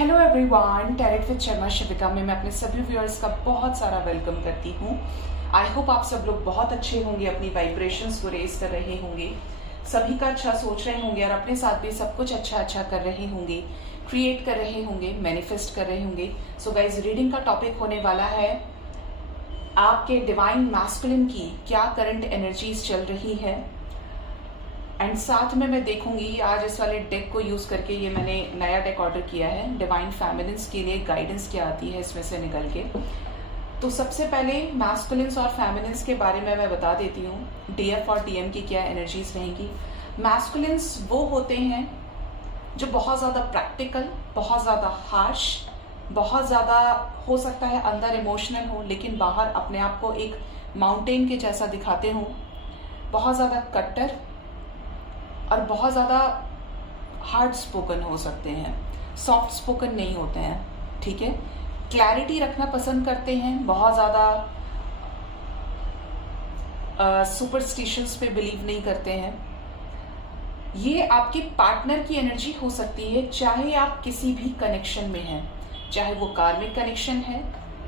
Hello everyone, tarot with Sharma Shivika में मैं अपने सभी व्यूअर्स का बहुत सारा वेलकम करती हूँ। आई होप आप सब लोग बहुत अच्छे होंगे, अपनी वाइब्रेशंस को रेज कर रहे होंगे, सभी का अच्छा सोच रहे होंगे और अपने साथ भी सब कुछ अच्छा कर रहे होंगे, क्रिएट कर रहे होंगे, मैनिफेस्ट कर रहे होंगे। सो गाइज, रीडिंग का टॉपिक होने वाला है आपके डिवाइन मैस्कुलिन की क्या करंट एनर्जीज चल रही है। एंड साथ में मैं देखूंगी आज इस वाले डेक को यूज करके, ये मैंने नया डेक ऑर्डर किया है, डिवाइन फेमिनिन्स के लिए गाइडेंस क्या आती है इसमें से निकल के। तो सबसे पहले मैस्कुलिन्स और फेमिनिन्स के बारे में मैं बता देती हूँ, डीएफ और डीएम की क्या एनर्जीज रहेंगी। मैस्कुलिन्स वो होते हैं जो बहुत ज़्यादा प्रैक्टिकल, बहुत ज़्यादा हार्श, बहुत ज़्यादा हो सकता है अंदर इमोशनल हो लेकिन बाहर अपने आप को एक माउंटेन के जैसा दिखाते हो, बहुत ज़्यादा कट्टर और बहुत ज़्यादा हार्ड स्पोकन हो सकते हैं, सॉफ्ट स्पोकन नहीं होते हैं। ठीक है, क्लैरिटी रखना पसंद करते हैं, बहुत ज़्यादा सुपरस्टिशंस पे बिलीव नहीं करते हैं। ये आपके पार्टनर की एनर्जी हो सकती है, चाहे आप किसी भी कनेक्शन में हैं, चाहे वो कार्मिक कनेक्शन है,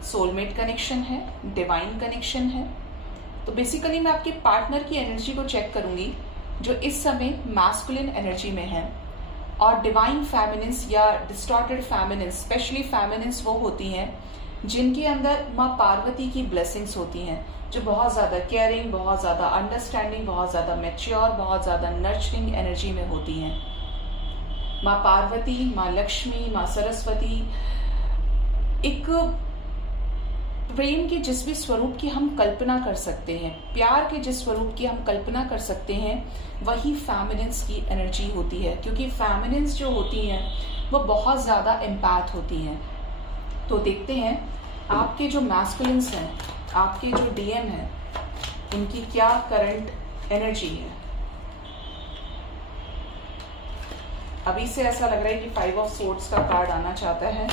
सोलमेट कनेक्शन है, डिवाइन कनेक्शन है। तो बेसिकली मैं आपके पार्टनर की एनर्जी को चेक करूंगी जो इस समय मैस्कुलिन एनर्जी में है, और डिवाइन फेमिनिन्स या डिस्टॉर्टेड फेमिनिन्स, स्पेशली फेमिनिन्स वो होती हैं जिनके अंदर माँ पार्वती की ब्लेसिंग्स होती हैं, जो बहुत ज़्यादा केयरिंग, बहुत ज़्यादा अंडरस्टैंडिंग, बहुत ज़्यादा मैच्योर, बहुत ज़्यादा नर्चरिंग एनर्जी में होती हैं। माँ पार्वती, माँ लक्ष्मी, माँ सरस्वती एक प्रेम के जिस भी स्वरूप की हम कल्पना कर सकते हैं, प्यार के जिस स्वरूप की हम कल्पना कर सकते हैं, वही फेमिनिन्स की एनर्जी होती है। क्योंकि फेमिनिन्स जो होती हैं वो बहुत ज़्यादा एम्पैथ होती हैं। तो देखते हैं आपके जो मैस्कुलिन्स हैं, आपके जो डीएम हैं, उनकी क्या करंट एनर्जी है। अभी से ऐसा लग रहा है कि 5 ऑफ सोर्ड्स का कार्ड आना चाहता है।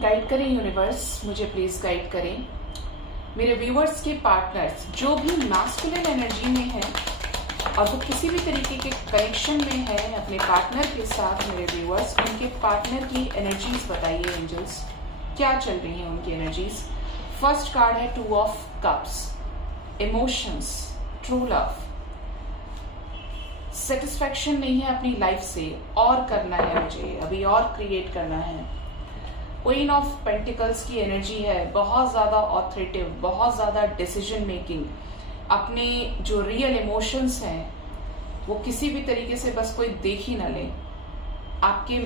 गाइड करें यूनिवर्स, मुझे प्लीज गाइड करें। मेरे व्यूवर्स के पार्टनर्स जो भी मैस्कुलिन एनर्जी में है और वो किसी भी तरीके के कनेक्शन में है अपने पार्टनर के साथ, मेरे व्यूवर्स उनके पार्टनर की एनर्जीज बताइए एंजल्स, क्या चल रही हैं उनकी एनर्जीज। फर्स्ट कार्ड है 2 of cups, emotions, true love, satisfaction नहीं है अपनी लाइफ से, और करना है मुझे, अभी और क्रिएट करना है। क्वीन ऑफ पेंटिकल्स की एनर्जी है, बहुत ज्यादा ऑथोरिटेटिव, बहुत ज्यादा डिसीजन मेकिंग, अपने जो रियल इमोशंस हैं वो किसी भी तरीके से बस कोई देख ही ना ले, आपके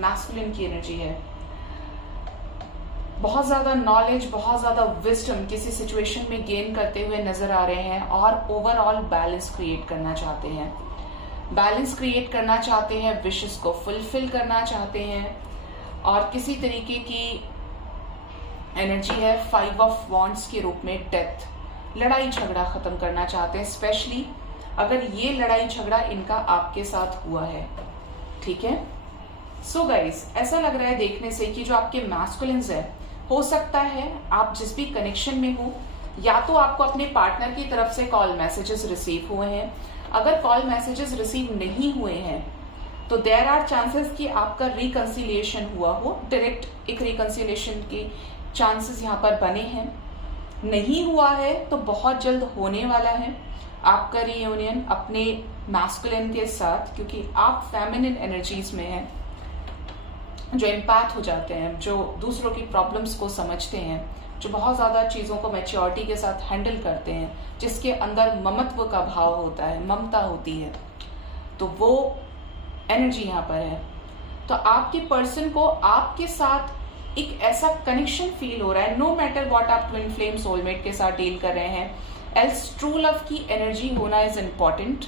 मैस्कुलिन की एनर्जी है। बहुत ज्यादा नॉलेज, बहुत ज्यादा विजडम किसी सिचुएशन में गेन करते हुए नजर आ रहे हैं और ओवरऑल बैलेंस क्रिएट करना चाहते हैं, बैलेंस क्रिएट करना चाहते हैं, विशेस को फुलफिल करना चाहते हैं। और किसी तरीके की एनर्जी है 5 ऑफ वॉन्ड्स के रूप में, डेथ, लड़ाई झगड़ा खत्म करना चाहते हैं, स्पेशली अगर ये लड़ाई झगड़ा इनका आपके साथ हुआ है। ठीक है, सो गाइस, ऐसा लग रहा है देखने से कि जो आपके मैस्कुलिन्स है, हो सकता है आप जिस भी कनेक्शन में हो, या तो आपको अपने पार्टनर की तरफ से कॉल मैसेजेस रिसीव हुए हैं। अगर कॉल मैसेजेस रिसीव नहीं हुए हैं तो देयर आर चांसेस कि आपका रिकंसिलिएशन हुआ हो, डायरेक्ट एक रिकंसिलिएशन के चांसेस यहाँ पर बने हैं। नहीं हुआ है तो बहुत जल्द होने वाला है आपका रियूनियन अपने मैस्कुलिन के साथ, क्योंकि आप फेमिनिन एनर्जीज में हैं, जो एम्पैथ हो जाते हैं, जो दूसरों की प्रॉब्लम्स को समझते हैं, जो बहुत ज्यादा चीजों को मैच्योरिटी के साथ हैंडल करते हैं, जिसके अंदर ममत्व का भाव होता है, ममता होती है, तो वो एनर्जी यहाँ पर है। तो आपके पर्सन को आपके साथ एक ऐसा कनेक्शन फील हो रहा है, नो मैटर व्हाट आप ट्विन फ्लेम सोलमेट के साथ डील कर रहे हैं, एल्स ट्रू लव की एनर्जी होना इज इम्पॉर्टेंट।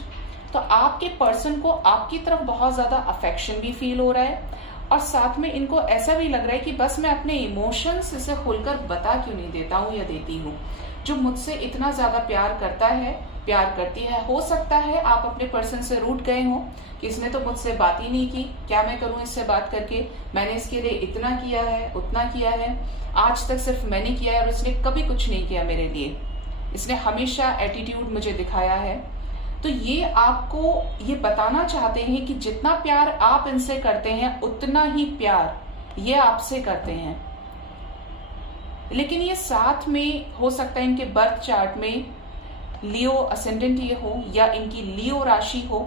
तो आपके पर्सन को आपकी तरफ बहुत ज्यादा अफेक्शन भी फील हो रहा है और साथ में इनको ऐसा भी लग रहा है कि बस मैं अपने इमोशंस इसे खुलकर बता क्यों नहीं देता हूँ या देती हूँ। जो मुझसे इतना ज्यादा प्यार करता है, प्यार करती है, हो सकता है आप अपने पर्सन से रूठ गए हो कि इसने तो मुझसे बात ही नहीं की, क्या मैं करूं इससे बात करके, मैंने इसके लिए इतना किया है, उतना किया है, आज तक सिर्फ मैंने किया है और इसने कभी कुछ नहीं किया मेरे लिए, इसने हमेशा एटीट्यूड मुझे दिखाया है। तो ये आपको ये बताना चाहते हैं कि जितना प्यार आप इनसे करते हैं उतना ही प्यार ये आपसे करते हैं। लेकिन ये साथ में हो सकता है इनके बर्थ चार्ट में लियो असेंडेंट ये हो या इनकी लियो राशि हो,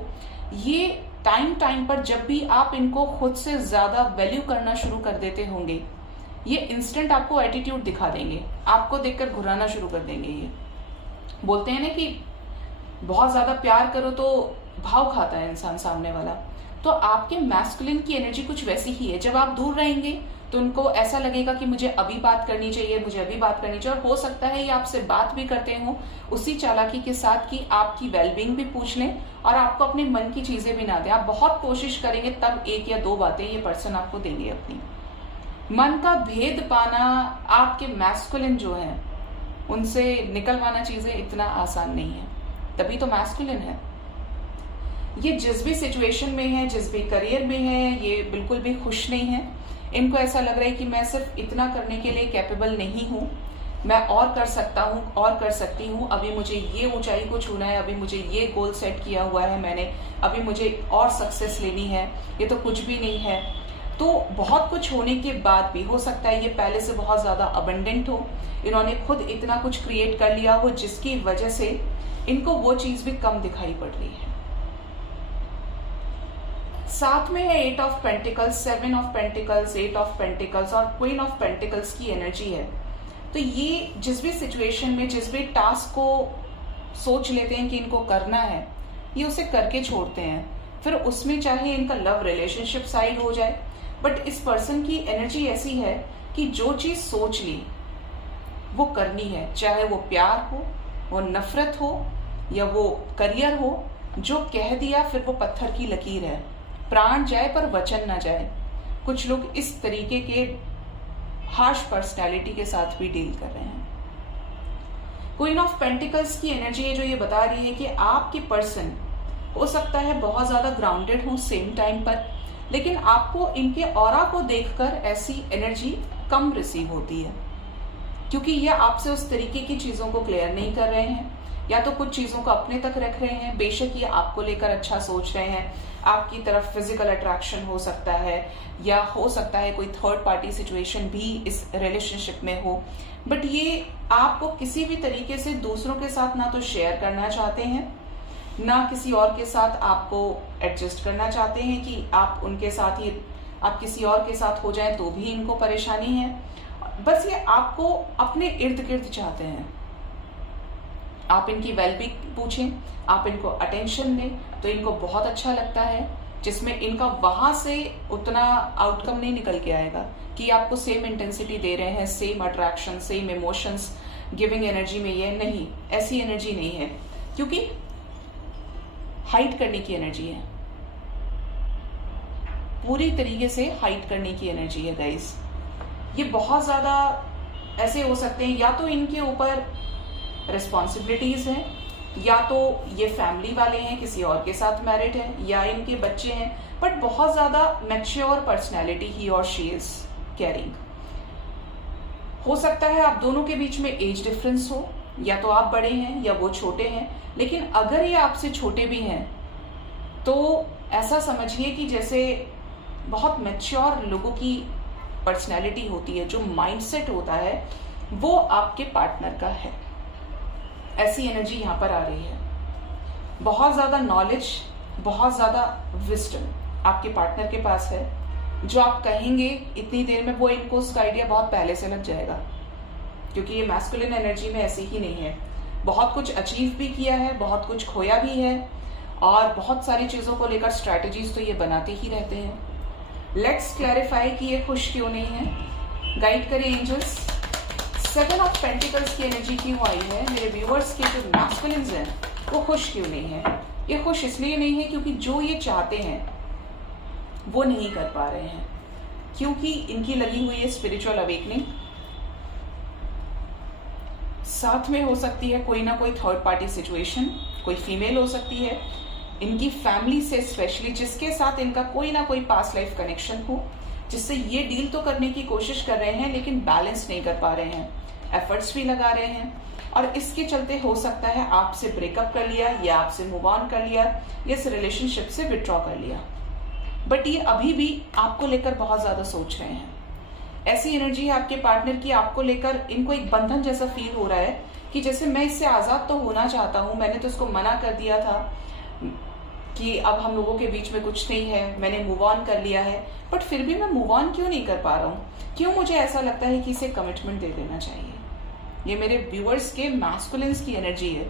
ये टाइम पर जब भी आप इनको खुद से ज्यादा वैल्यू करना शुरू कर देते होंगे, ये इंस्टेंट आपको एटीट्यूड दिखा देंगे, आपको देखकर घुराना शुरू कर देंगे। ये बोलते हैं ना कि बहुत ज्यादा प्यार करो तो भाव खाता है इंसान सामने वाला, तो आपके मैस्कुलिन की एनर्जी कुछ वैसी ही है। जब आप दूर रहेंगे तो उनको ऐसा लगेगा कि मुझे अभी बात करनी चाहिए, मुझे अभी बात करनी चाहिए, और हो सकता है ये आपसे बात भी करते हो उसी चालाकी के साथ कि आपकी वेलबींग भी पूछ लें और आपको अपने मन की चीजें भी ना दें। आप बहुत कोशिश करेंगे तब एक या दो बातें ये पर्सन आपको देंगे। अपनी मन का भेद पाना आपके मैस्कुलिन जो है उनसे निकलवाना चीजें इतना आसान नहीं है, तभी तो मैस्कुलिन है। ये जिस भी सिचुएशन में है, जिस भी करियर में है, ये बिल्कुल भी खुश नहीं है। इनको ऐसा लग रहा है कि मैं सिर्फ इतना करने के लिए कैपेबल नहीं हूं, मैं और कर सकता हूं और कर सकती हूं, अभी मुझे ये ऊंचाई को छूना है, अभी मुझे ये गोल सेट किया हुआ है मैंने, अभी मुझे और सक्सेस लेनी है, ये तो कुछ भी नहीं है। तो बहुत कुछ होने के बाद भी हो सकता है ये पहले से बहुत ज्यादा अबंडेंट हो, इन्होंने खुद इतना कुछ क्रिएट कर लिया हो जिसकी वजह से इनको वो चीज भी कम दिखाई पड़ रही है। साथ में है 8 of pentacles, 7 of pentacles, 8 of pentacles और क्वीन ऑफ पेंटिकल्स की एनर्जी है। तो ये जिस भी सिचुएशन में, जिस भी टास्क को सोच लेते हैं कि इनको करना है, ये उसे करके छोड़ते हैं। फिर उसमें चाहे इनका लव रिलेशनशिप साइड हो जाए, बट इस पर्सन की एनर्जी ऐसी है कि जो चीज सोच ली वो करनी है, चाहे वो प्यार हो, वो नफरत हो या वो करियर हो। जो कह दिया फिर वो पत्थर की लकीर है, प्राण जाए पर वचन ना जाए। कुछ लोग इस तरीके के हार्श पर्सनैलिटी के साथ भी डील कर रहे हैं। क्वीन ऑफ पेंटिकल्स की एनर्जी है जो ये बता रही है कि आपके पर्सन हो सकता है बहुत ज्यादा ग्राउंडेड हो सेम टाइम पर, लेकिन आपको इनके ऑरा को देखकर ऐसी एनर्जी कम रिसीव होती है, क्योंकि ये आपसे उस तरीके की चीजों को क्लियर नहीं कर रहे हैं, या तो कुछ चीजों को अपने तक रख रहे हैं। बेशक ये आपको लेकर अच्छा सोच रहे हैं, आपकी तरफ फिजिकल अट्रैक्शन हो सकता है, या हो सकता है कोई थर्ड पार्टी सिचुएशन भी इस रिलेशनशिप में हो, बट ये आपको किसी भी तरीके से दूसरों के साथ ना तो शेयर करना चाहते हैं, ना किसी और के साथ आपको एडजस्ट करना चाहते हैं कि आप उनके साथ ही आप किसी और के साथ हो जाए तो भी इनको परेशानी है। बस ये आपको अपने इर्द गिर्द चाहते हैं, आप इनकी वेलबींग पूछें, आप इनको अटेंशन दें तो इनको बहुत अच्छा लगता है, जिसमें इनका वहां से उतना आउटकम नहीं निकल के आएगा कि आपको सेम इंटेंसिटी दे रहे हैं, same attraction, same emotions giving energy में। ये नहीं, ऐसी एनर्जी नहीं है, क्योंकि हाइड करने की एनर्जी है, पूरी तरीके से हाइड करने की एनर्जी है गाइस। ये बहुत ज्यादा ऐसे हो सकते हैं, या तो इनके ऊपर रिस्पॉन्सिबिलिटीज हैं, या तो ये फैमिली वाले हैं, किसी और के साथ मैरिड है, या इनके बच्चे हैं, बट बहुत ज्यादा मैच्योर पर्सनैलिटी ही और शी इज कैरिंग। हो सकता है आप दोनों के बीच में एज डिफरेंस हो, या तो आप बड़े हैं या वो छोटे हैं, लेकिन अगर ये आपसे छोटे भी हैं तो ऐसा समझिए कि जैसे बहुत मैच्योर लोगों की पर्सनैलिटी होती है, जो माइंडसेट होता है वो आपके पार्टनर का है। ऐसी एनर्जी यहाँ पर आ रही है। बहुत ज्यादा नॉलेज, बहुत ज्यादा विजडम आपके पार्टनर के पास है। जो आप कहेंगे इतनी देर में वो इनको उसका आइडिया बहुत पहले से लग जाएगा, क्योंकि ये मैस्कुलिन एनर्जी में ऐसी ही नहीं है। बहुत कुछ अचीव भी किया है, बहुत कुछ खोया भी है, और बहुत सारी चीजों को लेकर स्ट्रैटेजीज तो ये बनाते ही रहते हैं। लेट्स क्लैरिफाई कि ये खुश क्यों नहीं है। गाइड करें एंजल्स। 7 ऑफ पेंटिकल्स की एनर्जी क्यों आई है? मेरे व्यूअर्स के जो मैस्कुलिन्स हैं वो खुश क्यों नहीं है? ये खुश इसलिए नहीं है क्योंकि जो ये चाहते हैं वो नहीं कर पा रहे हैं। क्योंकि इनकी लगी हुई है स्पिरिचुअल अवेकनिंग। साथ में हो सकती है कोई ना कोई थर्ड पार्टी सिचुएशन, कोई फीमेल हो सकती है इनकी फैमिली से स्पेशली, जिसके साथ इनका कोई ना कोई पास्ट लाइफ कनेक्शन हो, जिससे ये डील तो करने की कोशिश कर रहे हैं लेकिन बैलेंस नहीं कर पा रहे हैं, एफर्ट्स भी लगा रहे हैं, और इसके चलते हो सकता है आपसे ब्रेकअप कर लिया या आपसे मूव ऑन कर लिया या इस रिलेशनशिप से विड्रॉ कर लिया। बट ये अभी भी आपको लेकर बहुत ज्यादा सोच रहे हैं। ऐसी एनर्जी है आपके पार्टनर की, आपको लेकर इनको एक बंधन जैसा फील हो रहा है कि जैसे मैं इससे आजाद तो होना चाहता हूं, मैंने तो इसको मना कर दिया था कि अब हम लोगों के बीच में कुछ नहीं है, मैंने मूव ऑन कर लिया है, बट फिर भी मैं मूव ऑन क्यों नहीं कर पा रहा हूं? क्यों मुझे ऐसा लगता है कि इसे कमिटमेंट दे देना चाहिए? ये मेरे व्यूअर्स के मैस्कुलिन्स की एनर्जी है।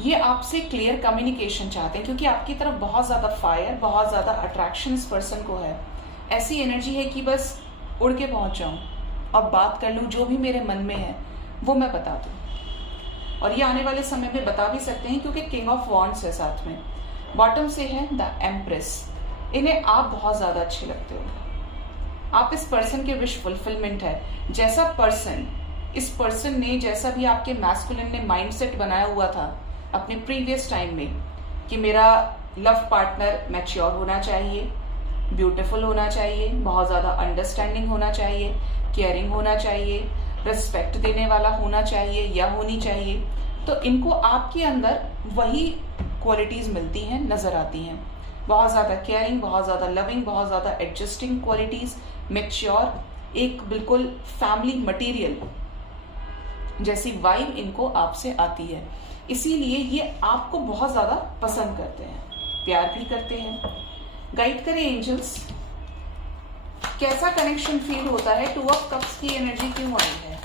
ये आपसे क्लियर कम्युनिकेशन चाहते हैं क्योंकि आपकी तरफ बहुत ज्यादा फायर, बहुत ज्यादा अट्रैक्शन इस पर्सन को है। ऐसी एनर्जी है कि बस उड़ के पहुंच जाऊं और बात कर लूं, जो भी मेरे मन में है वो मैं बता दूं। और ये आने वाले समय में बता भी सकते हैं क्योंकि किंग ऑफ वॉन्ड्स है साथ में। बॉटम से है द एम्प्रेस। इन्हें आप बहुत ज्यादा अच्छे लगते हो, आप इस पर्सन के विश फुलफिलमेंट है। जैसा पर्सन, इस पर्सन ने जैसा भी आपके मैस्कुलिन ने माइंडसेट बनाया हुआ था अपने प्रीवियस टाइम में कि मेरा लव पार्टनर मैच्योर होना चाहिए, ब्यूटीफुल होना चाहिए, बहुत ज्यादा अंडरस्टैंडिंग होना चाहिए, केयरिंग होना चाहिए, रिस्पेक्ट देने वाला होना चाहिए या होनी चाहिए, तो इनको आपके अंदर वही क्वालिटीज मिलती हैं, नजर आती हैं। बहुत ज्यादा केयरिंग, बहुत ज्यादा लविंग, बहुत ज्यादा एडजस्टिंग क्वालिटीज, मैच्योर, एक बिल्कुल फैमिली मटेरियल जैसी वाइब इनको आपसे आती है। इसीलिए ये आपको बहुत ज्यादा पसंद करते हैं, प्यार भी करते हैं। गाइड करें एंजल्स, कैसा कनेक्शन फील होता है? टू ऑफ कप्स की एनर्जी क्यों आई है?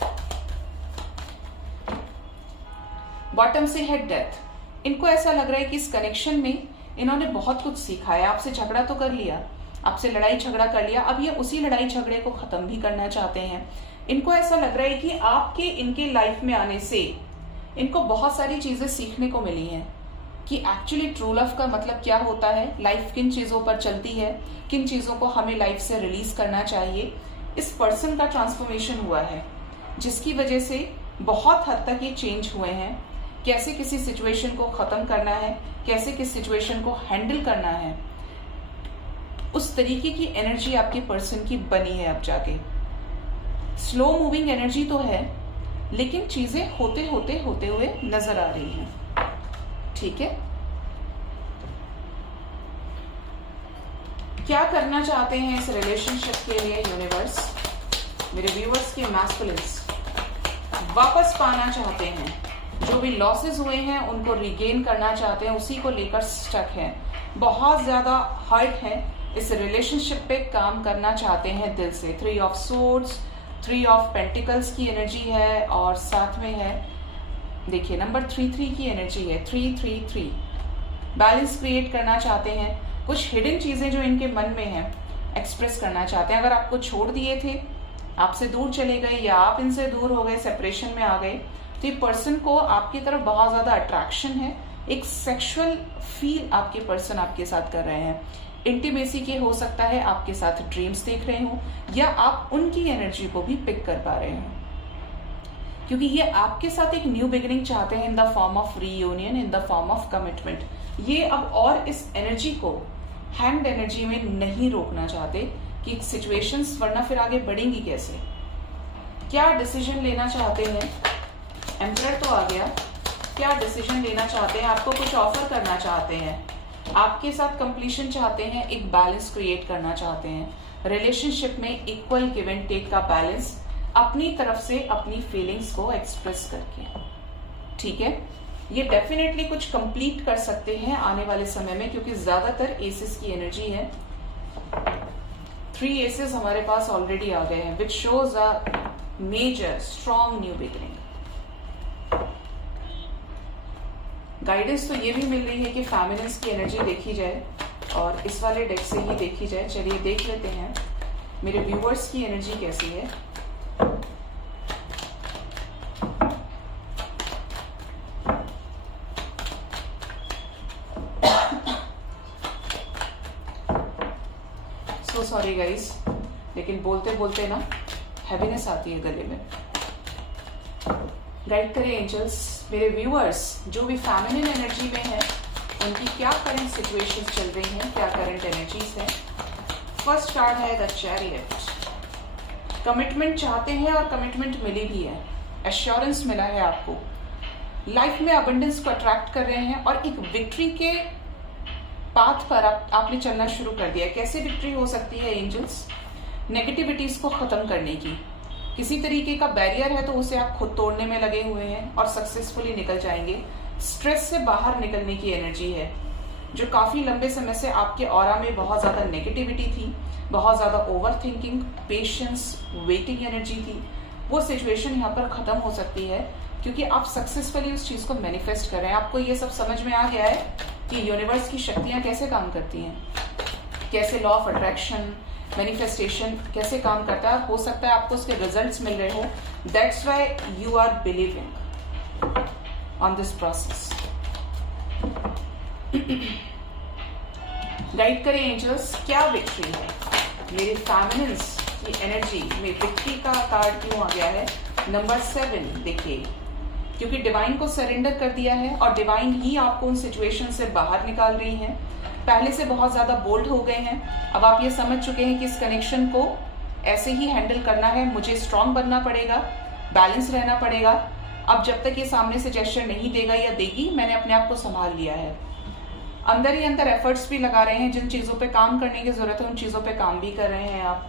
बॉटम से है डेथ। इनको ऐसा लग रहा है कि इस कनेक्शन में इन्होंने बहुत कुछ सीखा है। आपसे झगड़ा तो कर लिया, आपसे लड़ाई झगड़ा कर लिया, अब ये उसी लड़ाई झगड़े को खत्म भी करना चाहते हैं। इनको ऐसा लग रहा है कि आपके इनके लाइफ में आने से इनको बहुत सारी चीजें सीखने को मिली हैं कि एक्चुअली ट्रू लव का मतलब क्या होता है, लाइफ किन चीजों पर चलती है, किन चीजों को हमें लाइफ से रिलीज करना चाहिए। इस पर्सन का ट्रांसफॉर्मेशन हुआ है जिसकी वजह से बहुत हद तक ये चेंज हुए हैं। कैसे किसी सिचुएशन को खत्म करना है, कैसे किस सिचुएशन को हैंडल करना है, उस तरीके की एनर्जी आपके पर्सन की बनी है अब जाके। स्लो मूविंग एनर्जी तो है लेकिन चीजें होते हुए नजर आ रही हैं। ठीक है, क्या करना चाहते हैं इस रिलेशनशिप के लिए यूनिवर्स? मेरे व्यूअर्स के मैस्कुलिन्स वापस पाना चाहते हैं, जो भी लॉसेस हुए हैं उनको रिगेन करना चाहते हैं, उसी को लेकर स्टक है, बहुत ज्यादा हर्ट है, इस रिलेशनशिप पे काम करना चाहते हैं दिल से। 3 ऑफ सोर्ड्स, 3 ऑफ पेंटिकल्स की एनर्जी है और साथ में है देखिए नंबर 3 की एनर्जी है। 3 बैलेंस क्रिएट करना चाहते हैं। कुछ हिडन चीजें जो इनके मन में है एक्सप्रेस करना चाहते हैं। अगर आपको छोड़ दिए थे, आपसे दूर चले गए या आप इनसे दूर हो गए, सेपरेशन में आ गए, तो ये पर्सन को आपकी तरफ बहुत ज्यादा अट्रैक्शन है, एक सेक्सुअल फील आपके पर्सन आपके साथ कर रहे हैं। इंटीमेसी के हो सकता है आपके साथ ड्रीम्स देख रहे हो या आप उनकी एनर्जी को भी पिक कर पा रहे हो, क्योंकि ये आपके साथ एक न्यू बिगिनिंग चाहते हैं in the form of reunion, in the form of commitment. ये अब और इस एनर्जी को हैंड एनर्जी में नहीं रोकना चाहते कि सिचुएशंस वरना फिर आगे बढ़ेंगी कैसे। क्या डिसीजन लेना चाहते हैं? एम्परर तो आ गया। क्या डिसीजन लेना चाहते हैं? आपको कुछ ऑफर करना चाहते हैं, आपके साथ कंप्लीशन चाहते हैं, एक बैलेंस क्रिएट करना चाहते हैं, रिलेशनशिप में इक्वल गिव एंड टेक का बैलेंस, अपनी तरफ से अपनी फीलिंग्स को एक्सप्रेस करके। ठीक है, ये डेफिनेटली कुछ कंप्लीट कर सकते हैं आने वाले समय में, क्योंकि ज्यादातर एसेस की एनर्जी है। 3 एसेस हमारे पास ऑलरेडी आ गए हैं, which shows a major strong new beginning. Guidance तो ये भी मिल रही है कि फेमिनिन्स की एनर्जी देखी जाए और इस वाले डेक से ही देखी जाए। चलिए देख लेते हैं मेरे व्यूअर्स की एनर्जी कैसी है। सॉरी गाइस, लेकिन बोलते बोलते ना हैवीनेस आती है गले में। गाइड करें एंजल्स मेरे व्यूअर्स जो भी फेमिनिन एनर्जी में है, उनकी क्या करंट सिचुएशंस चल रही हैं, क्या करंट एनर्जीज है। फर्स्ट कार्ड है द चैरियट। कमिटमेंट चाहते हैं और कमिटमेंट मिली भी है, एश्योरेंस मिला है आपको, लाइफ में अबंडेंस को अट्रैक्ट कर रहे हैं और एक विक्ट्री के पाथ पर आपने चलना शुरू कर दिया। कैसे विक्ट्री हो सकती है एंजल्स? नेगेटिविटीज को खत्म करने की, किसी तरीके का बैरियर है तो उसे आप खुद तोड़ने में लगे हुए हैं और सक्सेसफुली निकल जाएंगे। स्ट्रेस से बाहर निकलने की एनर्जी है, जो काफी लंबे समय से आपके ऑरा में बहुत ज्यादा नेगेटिविटी थी, बहुत ज्यादा over thinking, patience, waiting energy थी, वो सिचुएशन यहाँ पर खत्म हो सकती है क्योंकि आप सक्सेसफुली उस चीज को मैनिफेस्ट कर रहे हैं। आपको ये सब समझ में आ गया है कि यूनिवर्स की शक्तियां कैसे काम करती हैं, कैसे लॉ ऑफ अट्रैक्शन, मैनिफेस्टेशन कैसे काम करता है। हो सकता है आपको उसके रिजल्ट्स मिल रहे हो, that's why you are believing on this process. Guide करें एंजल्स क्या विक्ट्री है मेरे फेमिनिन्स की एनर्जी में। विक्ट्री का कार्ड क्यों आ गया है? नंबर 7 देखिए, क्योंकि डिवाइन को सरेंडर कर दिया है और डिवाइन ही आपको उन सिचुएशन से बाहर निकाल रही है। पहले से बहुत ज्यादा बोल्ड हो गए हैं, अब आप ये समझ चुके हैं कि इस कनेक्शन को ऐसे ही हैंडल करना है, मुझे स्ट्रांग बनना पड़ेगा, बैलेंस रहना पड़ेगा। अब जब तक ये सामने से जेस्चर नहीं देगा या देगी, मैंने अपने आप को संभाल लिया है। अंदर ही अंदर एफर्ट्स भी लगा रहे हैं, जिन चीजों पे काम करने की जरूरत है उन चीजों पे काम भी कर रहे हैं आप।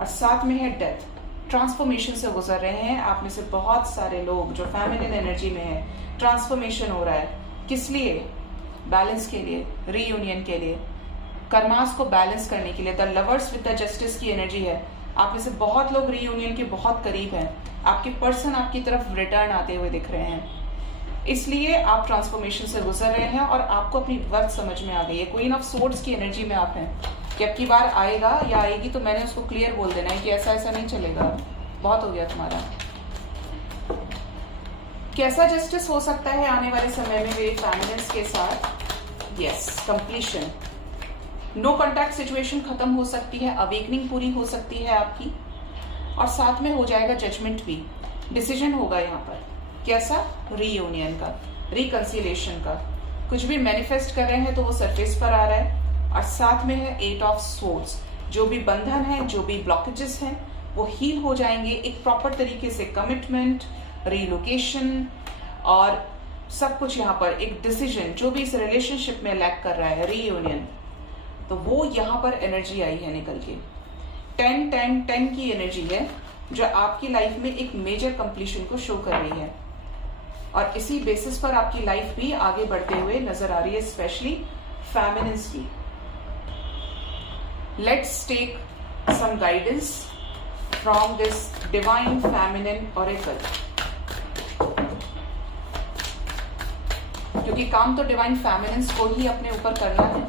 और साथ में है डेथ, ट्रांसफॉर्मेशन से गुजर रहे हैं। आप में से बहुत सारे लोग जो फेमिनिन एनर्जी में है, ट्रांसफॉर्मेशन हो रहा है। किस लिए? बैलेंस के लिए, रीयूनियन के लिए, कर्मास को बैलेंस करने के लिए। The lovers with the justice की एनर्जी है। आप में से बहुत लोग रीयूनियन के बहुत करीब हैं, आपके पर्सन आपकी तरफ रिटर्न आते हुए दिख रहे हैं, इसलिए आप ट्रांसफॉर्मेशन से गुजर रहे हैं और आपको अपनी वर्थ समझ में आ गई है। क्वीन ऑफ सोर्ड्स की एनर्जी में आप हैं कि अब की बार आएगा या आएगी तो मैंने उसको क्लियर बोल देना है कि ऐसा ऐसा नहीं चलेगा, बहुत हो गया तुम्हारा। कैसा जस्टिस हो सकता है आने वाले समय में मेरे फैमिलीज के साथ? Yes, completion, no contact situation खत्म हो सकती है, अवेकनिंग पूरी हो सकती है आपकी, और साथ में हो जाएगा जजमेंट भी, डिसीजन होगा यहाँ पर। कैसा? रीयूनियन का, रिकंसिलिएशन का। कुछ भी मैनिफेस्ट कर रहे हैं तो वो सरफेस पर आ रहा है। और साथ में है 8 ऑफ सोर्ड्स, जो भी बंधन है, जो भी ब्लॉकेजेस हैं, वो हील हो जाएंगे एक प्रॉपर तरीके से। कमिटमेंट, रीलोकेशन और सब कुछ यहाँ पर एक डिसीजन, जो भी इस रिलेशनशिप में लैक कर रहा है, रीयूनियन, तो वो यहाँ पर एनर्जी आई है निकल के। 10-10-10 की एनर्जी है जो आपकी लाइफ में एक मेजर कंप्लीशन को शो कर रही है, और इसी बेसिस पर आपकी लाइफ भी आगे बढ़ते हुए नजर आ रही है, स्पेशली फेमिनिन्स की। Let's take some guidance from this divine feminine oracle, क्योंकि काम तो डिवाइन फेमिनिन्स को ही अपने ऊपर करना है।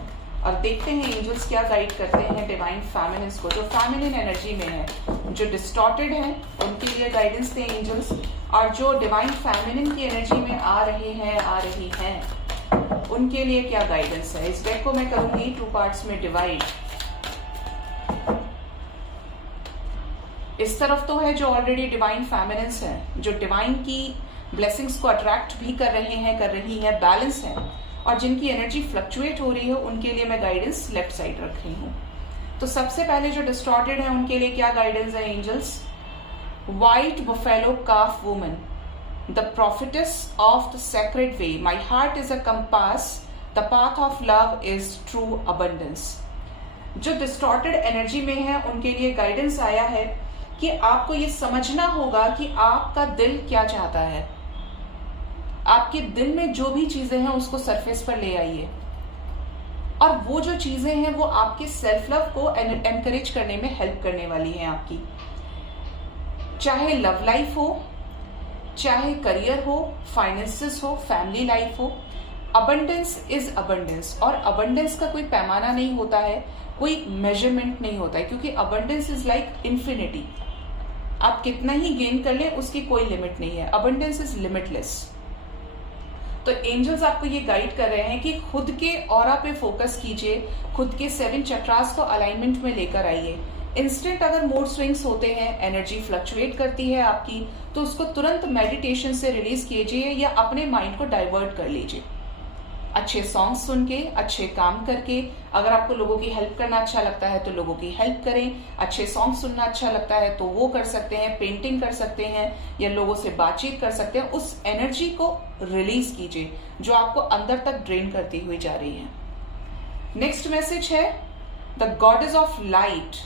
और देखते हैं एंजल्स क्या गाइड करते हैं डिवाइन फेमिनिन्स को, जो फेमिनिन एनर्जी में है, जो डिस्टॉर्टेड है उनके लिए गाइडेंस दें एंजल्स, और जो डिवाइन फेमिनिन की एनर्जी में आ रही हैं उनके लिए क्या गाइडेंस है। इस डेक को मैं करूंगी 2 पार्ट्स में डिवाइड। इस तरफ तो है जो ऑलरेडी डिवाइन फेमिनिन्स है, जो डिवाइन की ब्लेसिंग्स को अट्रैक्ट भी कर रही है, बैलेंस है, और जिनकी एनर्जी फ्लक्चुएट हो रही है उनके लिए मैं गाइडेंस लेफ्ट साइड रख रही हूँ। तो सबसे पहले जो डिस्टॉर्टेड है उनके लिए क्या गाइडेंस है angels? White buffalo calf woman, the prophetess of the sacred way, my heart is a compass, the path of love is true abundance. जो डिस्टॉर्टेड एनर्जी में है उनके लिए गाइडेंस आया है कि आपको ये समझना होगा कि आपका दिल क्या चाहता है। आपके दिल में जो भी चीजें हैं उसको सरफेस पर ले आइए, और वो जो चीजें हैं वो आपके सेल्फ लव को एनकरेज करने में हेल्प करने वाली हैं आपकी। चाहे लव लाइफ हो, चाहे करियर हो, फाइनेंसेस हो, फैमिली लाइफ हो, अबंडेंस इज अबंडेंस। और अबंडेंस का कोई पैमाना नहीं होता है, कोई मेजरमेंट नहीं होता है, क्योंकि अबंडेंस इज लाइक इंफिनिटी। आप कितना ही गेन कर लें उसकी कोई लिमिट नहीं है, अबंडेंस इज लिमिटलेस। तो एंजल्स आपको ये गाइड कर रहे हैं कि खुद के ऑरा पे फोकस कीजिए, खुद के 7 चक्रास को अलाइनमेंट में लेकर आइए। इंस्टेंट अगर मूड स्विंग्स होते हैं, एनर्जी फ्लक्चुएट करती है आपकी, तो उसको तुरंत मेडिटेशन से रिलीज कीजिए या अपने माइंड को डाइवर्ट कर लीजिए। अच्छे सॉन्ग सुन के, अच्छे काम करके, अगर आपको लोगों की हेल्प करना अच्छा लगता है तो लोगों की हेल्प करें, अच्छे सॉन्ग सुनना अच्छा लगता है तो वो कर सकते हैं, पेंटिंग कर सकते हैं या लोगों से बातचीत कर सकते हैं। उस एनर्जी को रिलीज कीजिए जो आपको अंदर तक ड्रेन करती हुई जा रही है। नेक्स्ट मैसेज है the goddess of light.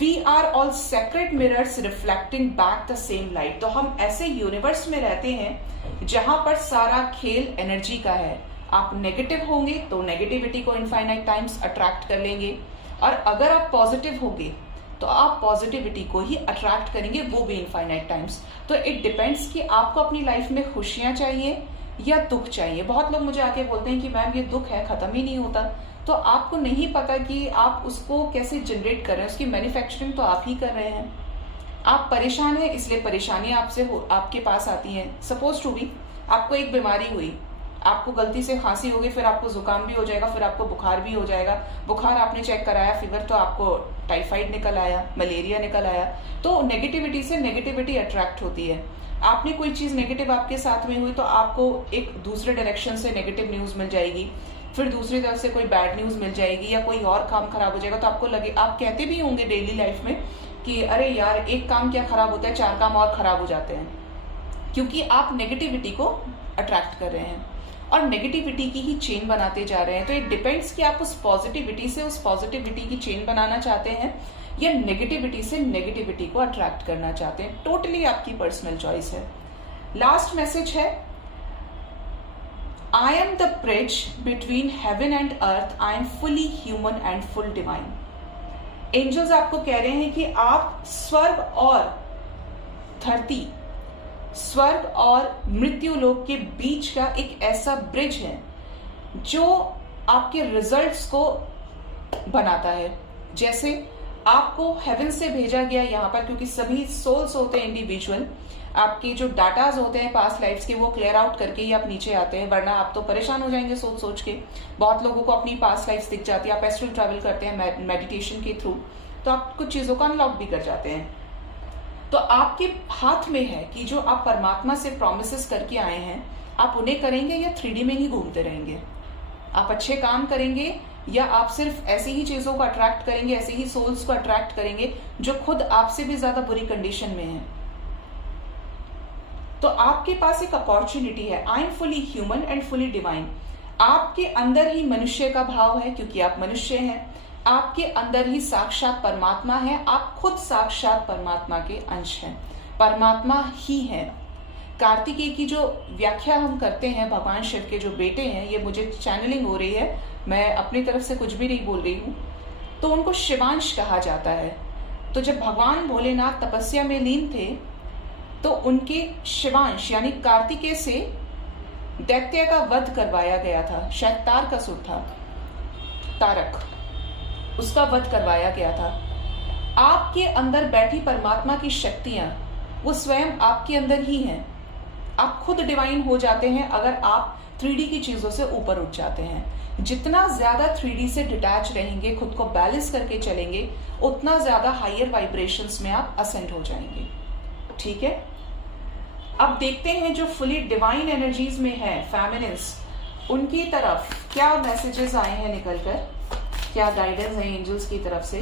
We are all separate mirrors reflecting back the same light। तो हम ऐसे यूनिवर्स में रहते हैं जहां पर सारा खेल एनर्जी का है। आप नेगेटिव होंगे तो नेगेटिविटी को इनफाइनाइट टाइम्स अट्रैक्ट कर लेंगे, और अगर आप पॉजिटिव होंगे तो आप पॉजिटिविटी को ही अट्रैक्ट करेंगे, वो भी इनफाइनाइट टाइम्स। तो इट डिपेंड्स कि आपको अपनी लाइफ में खुशियां चाहिए या दुख चाहिए। बहुत लोग मुझे आके बोलते हैं कि मैम ये दुख है, खत्म ही नहीं होता। तो आपको नहीं पता कि आप उसको कैसे जनरेट कर रहे हैं, उसकी मैन्युफैक्चरिंग तो आप ही कर रहे हैं। आप परेशान हैं इसलिए परेशानियां आपके पास आती हैं। सपोज टू बी आपको एक बीमारी हुई, आपको गलती से खांसी होगी, फिर आपको जुकाम भी हो जाएगा, फिर आपको बुखार भी हो जाएगा। बुखार आपने चेक कराया, फीवर तो आपको टाइफाइड निकल आया, मलेरिया निकल आया। तो नेगेटिविटी से नेगेटिविटी अट्रैक्ट होती है। आपने कोई चीज नेगेटिव आपके साथ में हुई तो आपको एक दूसरे डायरेक्शन से नेगेटिव न्यूज मिल जाएगी, फिर दूसरी तरफ से कोई बैड न्यूज मिल जाएगी या कोई और काम खराब हो जाएगा। तो आपको लगे, आप कहते भी होंगे डेली लाइफ में कि अरे यार एक काम क्या खराब होता है, 4 काम और खराब हो जाते हैं, क्योंकि आप नेगेटिविटी को अट्रैक्ट कर रहे हैं और नेगेटिविटी की ही चेन बनाते जा रहे हैं। तो इट डिपेंड्स कि आप उस पॉजिटिविटी से उस पॉजिटिविटी की चेन बनाना चाहते हैं या नेगेटिविटी से नेगेटिविटी को अट्रैक्ट करना चाहते हैं। टोटली आपकी पर्सनल चॉइस है। लास्ट मैसेज है I am the bridge between heaven and earth. I am fully human and full divine। Angels आपको कह रहे हैं कि आप स्वर्ग और धरती, स्वर्ग और मृत्यु लोक के बीच का एक ऐसा ब्रिज है जो आपके रिजल्ट्स को बनाता है। जैसे आपको हेवन से भेजा गया यहाँ पर, क्योंकि सभी सोल्स होते हैं इंडिविजुअल, आपके जो डाटाज होते हैं पास्ट लाइफ्स के वो क्लियर आउट करके ही आप नीचे आते हैं, वरना आप तो परेशान हो जाएंगे सोच सोच के। बहुत लोगों को अपनी पास्ट लाइफ्स दिख जाती है। आप एस्ट्रल ट्रैवल करते हैं मेडिटेशन के थ्रू, तो आप कुछ चीजों को अनलॉक भी कर जाते हैं। तो आपके हाथ में है कि जो आप परमात्मा से प्रोमिसेस करके आए हैं आप उन्हें करेंगे या 3D में ही घूमते रहेंगे। आप अच्छे काम करेंगे या आप सिर्फ ऐसी ही चीजों को अट्रैक्ट करेंगे, ऐसे ही सोल्स को अट्रैक्ट करेंगे जो खुद आपसे भी ज्यादा बुरी कंडीशन में है। तो आपके पास एक अपॉर्चुनिटी है। I am fully human and fully divine. आपके अंदर ही मनुष्य का भाव है क्योंकि आप मनुष्य हैं। आपके अंदर ही साक्षात परमात्मा है। आप खुद साक्षात परमात्मा के अंश हैं, परमात्मा ही है। कार्तिकेय की जो व्याख्या हम करते हैं, भगवान शिव के जो बेटे हैं, ये मुझे चैनलिंग हो रही है, मैं अपनी तरफ से कुछ भी नहीं बोल रही हूं, तो उनको शिवांश कहा जाता है। तो जब भगवान भोलेनाथ तपस्या में लीन थे तो उनके शिवांश यानी कार्तिकेय से दैत्य का वध करवाया गया था। शायद तारकासुर था, तारक, उसका वध करवाया गया था। आपके अंदर बैठी परमात्मा की शक्तियां वो स्वयं आपके अंदर ही हैं। आप खुद डिवाइन हो जाते हैं अगर आप 3D की चीजों से ऊपर उठ जाते हैं। जितना ज्यादा 3D से डिटैच रहेंगे, खुद को बैलेंस करके चलेंगे, उतना ज्यादा हायर वाइब्रेशंस में आप असेंड हो जाएंगे। ठीक है, अब देखते हैं जो फुली डिवाइन एनर्जीज में है, फेमिनिन्स, उनकी तरफ क्या मैसेजेस आए हैं निकलकर, क्या गाइडेंस है एंजल्स की तरफ से।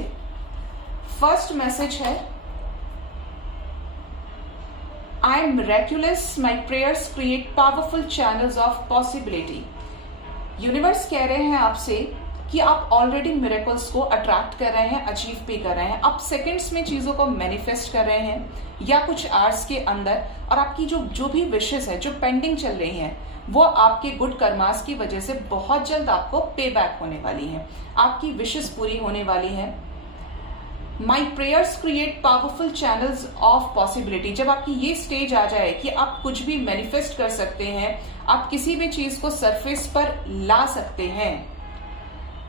फर्स्ट मैसेज है, I M miraculous, my prayers create powerful channels of possibility. Universe कह रहे हैं आपसे कि आप ऑलरेडी मिरेकल्स को अट्रैक्ट कर रहे हैं, अचीव भी कर रहे हैं। आप सेकंड्स में चीजों को मैनिफेस्ट कर रहे हैं या कुछ आवर्स के अंदर, और आपकी जो भी विशेस है जो पेंडिंग चल रही हैं वो आपके गुड कर्मास की वजह से बहुत जल्द आपको पे बैक होने वाली हैं। आपकी विशेस पूरी होने वाली हैं। My prayers create powerful channels of possibility. जब आपकी ये स्टेज आ जाए कि आप कुछ भी मैनिफेस्ट कर सकते हैं, आप किसी भी चीज को सरफेस पर ला सकते हैं,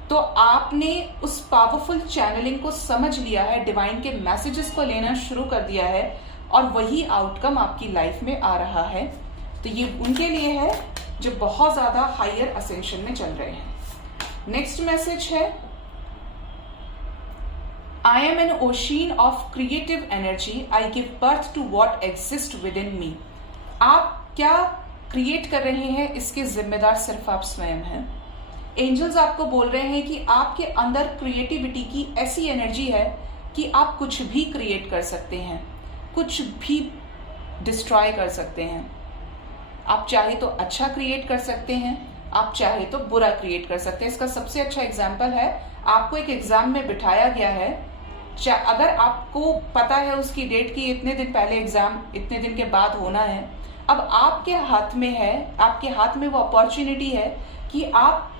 तो आपने उस पावरफुल चैनलिंग को समझ लिया है, डिवाइन के मैसेजेस को लेना शुरू कर दिया है और वही आउटकम आपकी लाइफ में आ रहा है। तो ये उनके लिए है जो बहुत ज्यादा हायर असेंशन में चल रहे हैं। नेक्स्ट मैसेज है, I am an ocean of creative energy, I give birth to what exist within मी। आप क्या क्रिएट कर रहे हैं इसके जिम्मेदार सिर्फ आप स्वयं हैं। एंजल्स आपको बोल रहे हैं कि आपके अंदर क्रिएटिविटी की ऐसी एनर्जी है कि आप कुछ भी क्रिएट कर सकते हैं, कुछ भी डिस्ट्रॉय कर सकते हैं। आप चाहे तो अच्छा क्रिएट कर सकते हैं, आप चाहे तो बुरा क्रिएट कर सकते हैं। इसका सबसे अच्छा एग्जाम्पल है, आपको एक एग्जाम में बिठाया गया है, अगर आपको पता है उसकी डेट की इतने दिन पहले एग्जाम इतने दिन के बाद होना है, अब आपके हाथ में है, आपके हाथ में वो अपॉर्चुनिटी है कि आप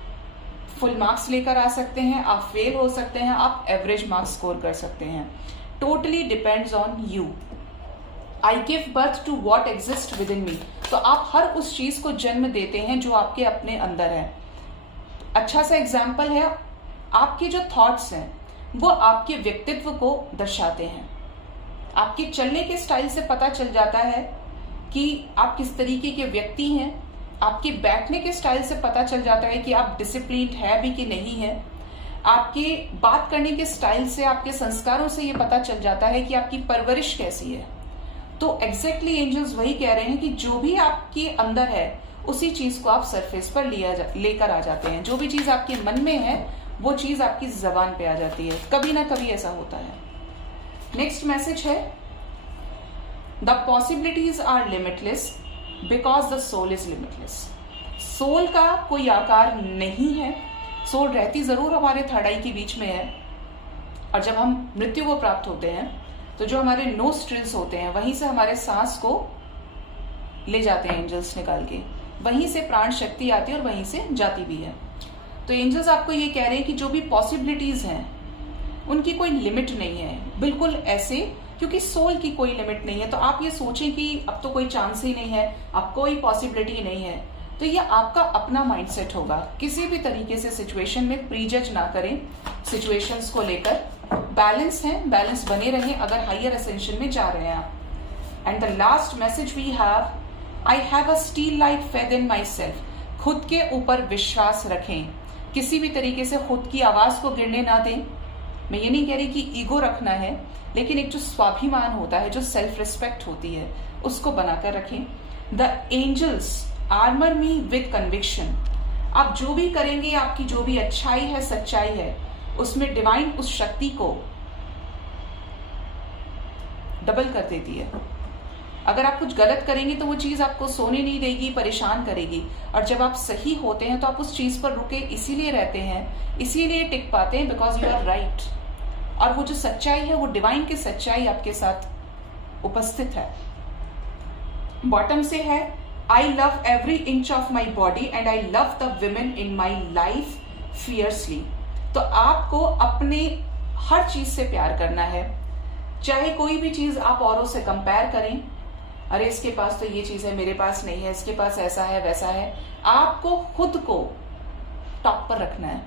फुल मार्क्स लेकर आ सकते हैं, आप फेल हो सकते हैं, आप एवरेज मार्क्स स्कोर कर सकते हैं। Totally depends on you. I give birth to what exist within मी। तो आप हर उस चीज को जन्म देते हैं जो आपके अपने अंदर है। अच्छा सा एग्जाम्पल है, आपके जो थॉट्स हैं वो आपके व्यक्तित्व को दर्शाते हैं। आपके चलने के स्टाइल से पता चल जाता है कि आप किस तरीके के व्यक्ति हैं। आपके बैठने के स्टाइल से पता चल जाता है कि आप डिसिप्लिन्ड है भी कि नहीं है। आपके बात करने के स्टाइल से, आपके संस्कारों से ये पता चल जाता है कि आपकी परवरिश कैसी है। तो एग्जैक्टली एंजल्स वही कह रहे हैं कि जो भी आपके अंदर है उसी चीज को आप सरफेस पर लेकर आ जाते हैं। जो भी चीज आपके मन में है वो चीज आपकी जबान पे आ जाती है। कभी ना कभी ऐसा होता है। नेक्स्ट मैसेज है, the possibilities are limitless because the soul is limitless. Soul का कोई आकार नहीं है। सोल रहती जरूर हमारे थर्ड आई के बीच में है, और जब हम मृत्यु को प्राप्त होते हैं तो जो हमारे नोस्ट्रिल्स होते हैं वहीं से हमारे सांस को ले जाते हैं एंजल्स निकाल के, वहीं से प्राण शक्ति आती है और वहीं से जाती भी है। तो एंजल्स आपको ये कह रहे हैं कि जो भी पॉसिबिलिटीज हैं उनकी कोई लिमिट नहीं है, बिल्कुल ऐसे, क्योंकि सोल की कोई लिमिट नहीं है। तो आप ये सोचें कि अब तो कोई चांस ही नहीं है, अब कोई पॉसिबिलिटी नहीं है, तो ये आपका अपना माइंडसेट होगा। किसी भी तरीके से सिचुएशन में प्रीजज ना करें सिचुएशंस को लेकर। बैलेंस है, बैलेंस बने रहें अगर हायर असेंशन में जा रहे हैं आप। And the last message we have, I have a steel like faith in myself. खुद के ऊपर विश्वास रखें, किसी भी तरीके से खुद की आवाज को गिरने ना दें। मैं ये नहीं कह रही कि ईगो रखना है, लेकिन एक जो स्वाभिमान होता है, जो सेल्फ रिस्पेक्ट होती है, उसको बनाकर रखें। The angels armour me with conviction. आप जो भी करेंगे, आपकी जो भी अच्छाई है, सच्चाई है, उसमें डिवाइन उस शक्ति को डबल कर देती है। अगर आप कुछ गलत करेंगे तो वो चीज आपको सोने नहीं देगी, परेशान करेगी। और जब आप सही होते हैं तो आप उस चीज पर रुके इसीलिए रहते हैं, इसीलिए टिक पाते हैं, बिकॉज यू आर राइट। और वो जो सच्चाई है, वो डिवाइन की सच्चाई आपके साथ उपस्थित है। बॉटम से है, I love every inch of my body and I love the women in my life fiercely. तो आपको अपने हर चीज से प्यार करना है। चाहे कोई भी चीज आप औरों से कंपेयर करें, अरे इसके पास तो ये चीज है, मेरे पास नहीं है, इसके पास ऐसा है वैसा है, आपको खुद को टॉप पर रखना है।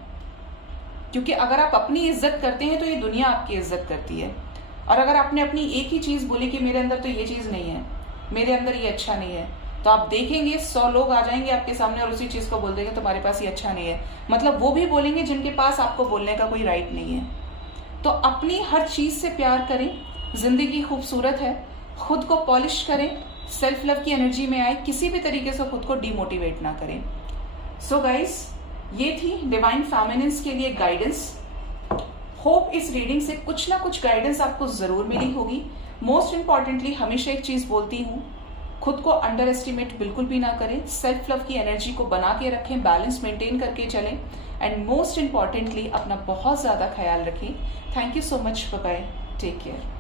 क्योंकि अगर आप अपनी इज्जत करते हैं तो ये दुनिया आपकी इज्जत करती है। और अगर आपने अपनी एक ही चीज बोली कि मेरे अंदर तो ये चीज नहीं है, मेरे अंदर ये अच्छा नहीं है, तो आप देखेंगे 100 लोग आ जाएंगे आपके सामने और उसी चीज को बोल देंगे तुम्हारे पास ये अच्छा नहीं है। मतलब वो भी बोलेंगे जिनके पास आपको बोलने का कोई राइट नहीं है। तो अपनी हर चीज से प्यार करें, जिंदगी खूबसूरत है, खुद को पॉलिश करें, सेल्फ लव की एनर्जी में आए, किसी भी तरीके से खुद को डिमोटिवेट ना करें। सो गाइस, ये थी डिवाइन फेमिनिन्स के लिए गाइडेंस। होप इस रीडिंग से कुछ ना कुछ गाइडेंस आपको जरूर मिली होगी। मोस्ट इंपॉर्टेंटली हमेशा एक चीज बोलती हूँ, खुद को अंडर एस्टिमेट बिल्कुल भी ना करें, सेल्फ लव की एनर्जी को बना के रखें, बैलेंस मेंटेन करके चलें, एंड मोस्ट इंपॉर्टेंटली अपना बहुत ज्यादा ख्याल रखें। Thank you so much, bye bye, take care.